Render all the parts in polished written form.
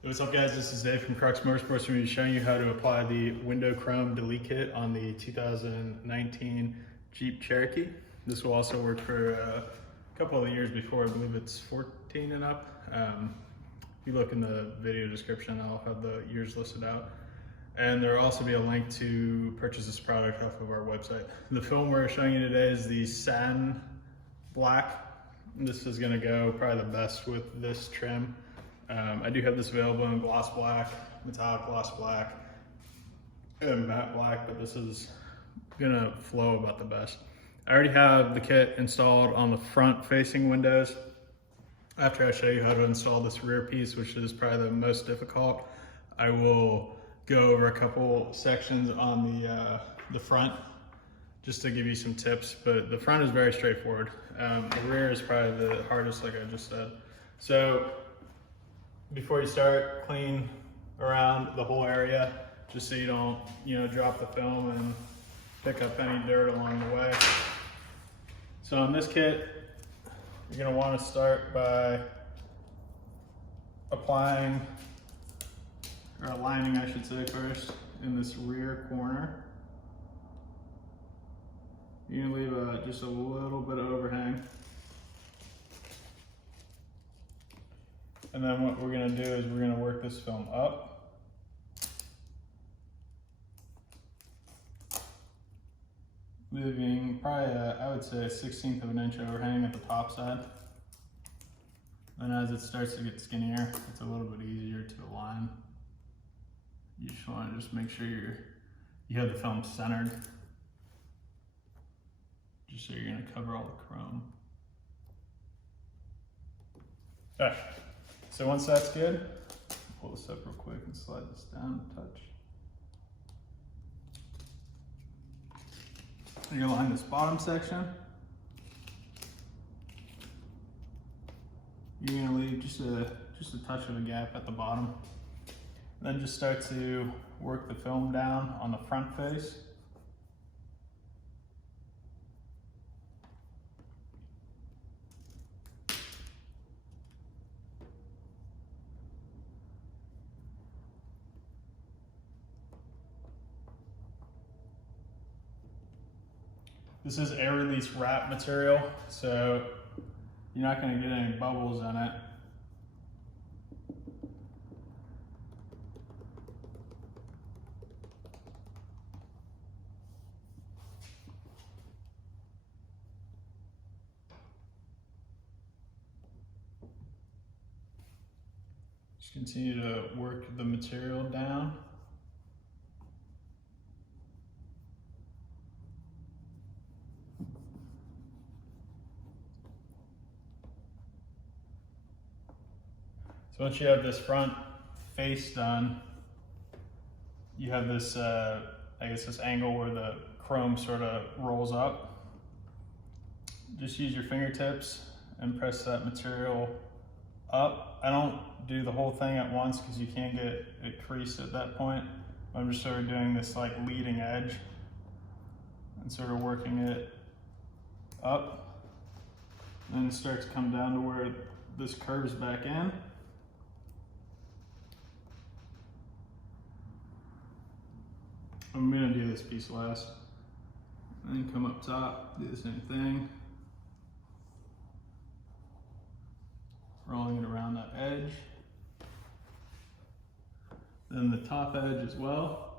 Hey, what's up guys, this is Dave from Crux Motorsports. We're going to be showing you how to apply the window chrome delete kit on the 2019 Jeep Cherokee. This will also work for a couple of years before, I believe it's 14 and up. If you look in the video description, I'll have the years listed out. And there will also be a link to purchase this product off of our website. The film we're showing you today is the satin black. This is going to go probably the best with this trim. I do have this available in gloss black, metallic gloss black, and matte black, but this is gonna flow about the best. I already have the kit installed on the front facing windows. After I show you how to install this rear piece, which is probably the most difficult, I will go over a couple sections on the front just to give you some tips, but the front is very straightforward. The rear is probably the hardest, like I just said. So before you start, clean around the whole area just so you don't, drop the film and pick up any dirt along the way. So on this kit, you're going to want to start by applying, or aligning I should say first, in this rear corner. You're going to leave just a little bit of overhang. And then what we're going to do is we're going to work this film up. Leaving probably, I would say, a 1/16 of an inch overhang at the top side. Then as it starts to get skinnier, it's a little bit easier to align. You just want to make sure you have the film centered. Just so you're going to cover all the chrome. Okay. So once that's good, pull this up real quick and slide this down a touch. You align this bottom section. You're gonna leave just a touch of a gap at the bottom. Then just start to work the film down on the front face. This is air release wrap material, so you're not going to get any bubbles in it. Just continue to work the material down. So once you have this front face done, you have this, I guess this angle where the chrome sort of rolls up. Just use your fingertips and press that material up. I don't do the whole thing at once because you can't get it creased at that point. I'm just sort of doing this like leading edge and sort of working it up. And then it starts to come down to where this curves back in. I'm gonna do this piece last, and then come up top, do the same thing. Rolling it around that edge. Then the top edge as well.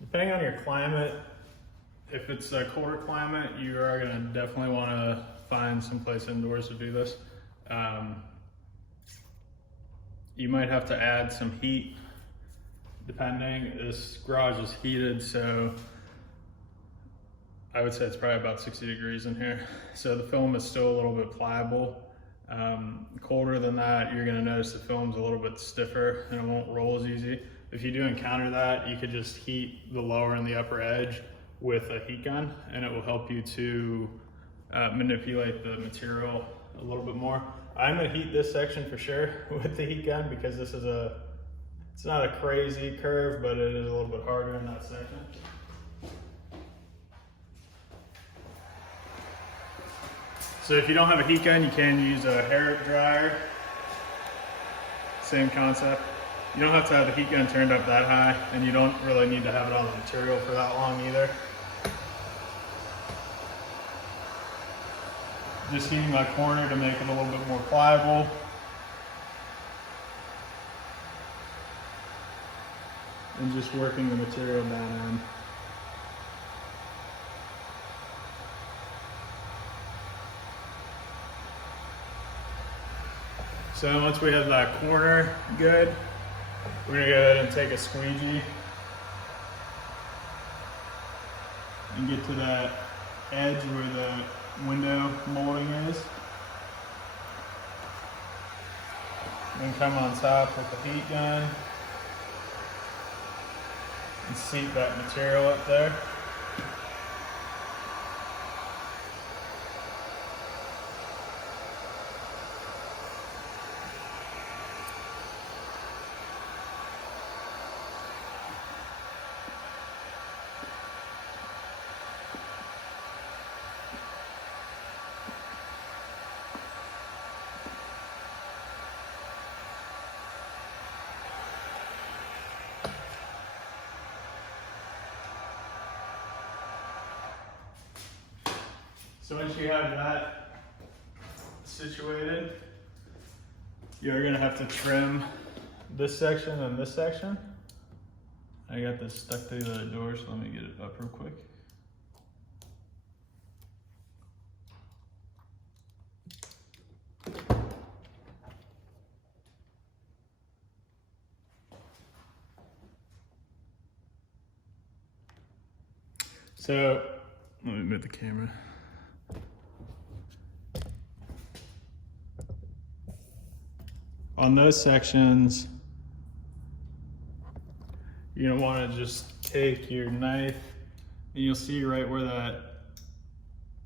Depending on your climate, if it's a colder climate, you are gonna definitely wanna find some place indoors to do this. You might have to add some heat depending. This garage is heated, so I would say it's probably about 60 degrees in here. So the film is still a little bit pliable. Colder than that, you're gonna notice the film's a little bit stiffer and it won't roll as easy. If you do encounter that, you could just heat the lower and the upper edge with a heat gun, and it will help you to manipulate the material a little bit more. I'm gonna heat this section for sure with the heat gun because this is it's not a crazy curve, but it is a little bit harder in that section. So if you don't have a heat gun, you can use a hair dryer. Same concept. You don't have to have the heat gun turned up that high, and you don't really need to have it on the material for that long either. Just heating my corner to make it a little bit more pliable. And just working the material down in. So once we have that corner good, we're gonna go ahead and take a squeegee and get to that edge where the window molding is. Then come on top with the heat gun and seat that material up there. So once you have that situated, you're gonna have to trim this section and this section. I got this stuck to the other door, so let me get it up real quick. So, let me move the camera. On those sections, you're gonna wanna just take your knife and you'll see right where that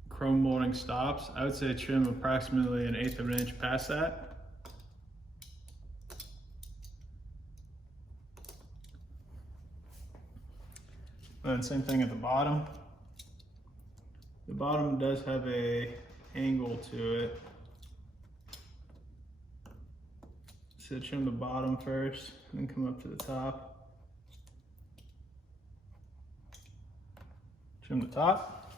chrome molding stops. I would say trim approximately 1/8 of an inch past that. And same thing at the bottom. The bottom does have a angle to it. So trim the bottom first, and then come up to the top. Trim the top.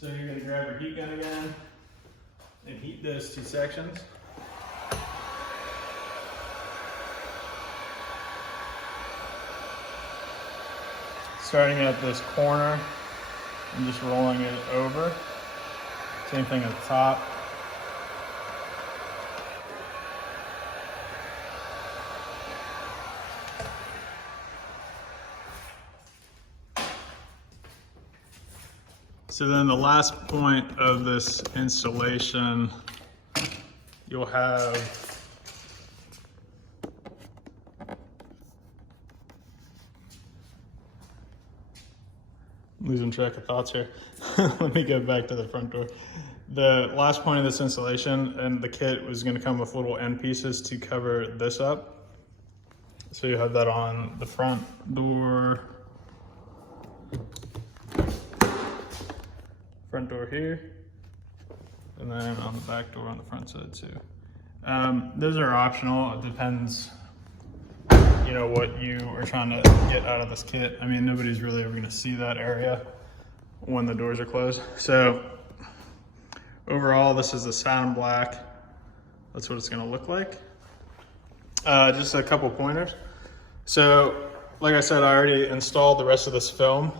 So you're gonna grab your heat gun again and heat those two sections. Starting at this corner and just rolling it over. Same thing at the top. So then the last point of this installation, you'll have losing track of thoughts here. Let me go back to the front door. The last point of this installation, and the kit was going to come with little end pieces to cover this up. So you have that on the front door, front door here, and then on the back door on the front side too. Those are optional. It depends, you know, what you are trying to get out of this kit. I mean, nobody's really ever going to see that area when the doors are closed. So overall, this is the satin black. That's what it's going to look like. Just a couple pointers. So like I said, I already installed the rest of this film.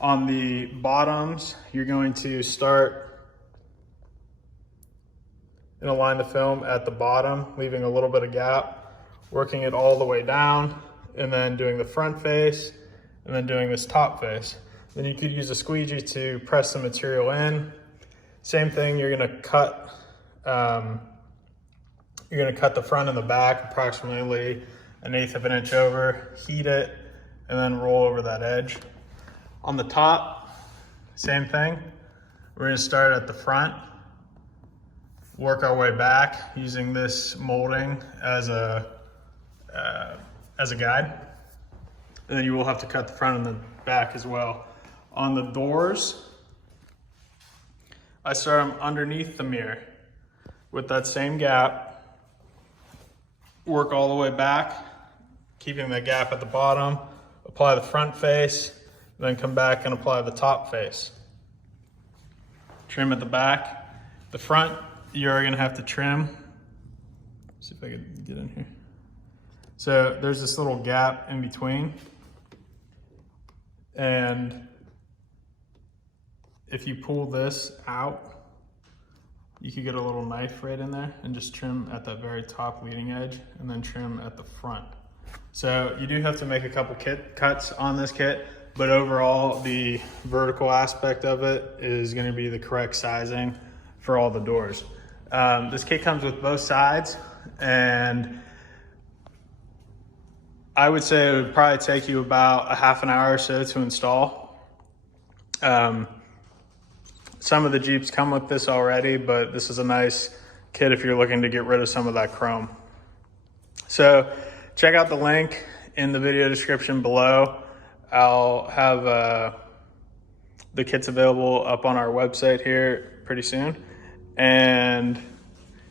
On the bottoms, you're going to start and align the film at the bottom, leaving a little bit of gap, working it all the way down, and then doing the front face, and then doing this top face. Then you could use a squeegee to press the material in. Same thing, you're gonna cut the front and the back approximately 1/8 of an inch over, heat it, and then roll over that edge. On the top, same thing. We're gonna start at the front, work our way back using this molding as a guide. And then you will have to cut the front and the back as well. On the doors, I start them underneath the mirror with that same gap, work all the way back, keeping the gap at the bottom, apply the front face, then come back and apply the top face. Trim at the back. The front, you're gonna have to trim. See if I can get in here. So there's this little gap in between. And if you pull this out, you could get a little knife right in there and just trim at that very top leading edge and then trim at the front. So you do have to make a couple cuts on this kit, but overall the vertical aspect of it is gonna be the correct sizing for all the doors. This kit comes with both sides, and I would say it would probably take you about a half an hour or so to install. Some of the Jeeps come with this already, but this is a nice kit if you're looking to get rid of some of that chrome. So check out the link in the video description below. I'll have the kits available up on our website here pretty soon. And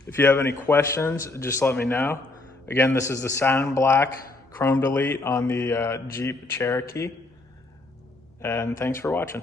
if you have any questions, just let me know. Again, this is the satin black chrome delete on the Jeep Cherokee. And thanks for watching.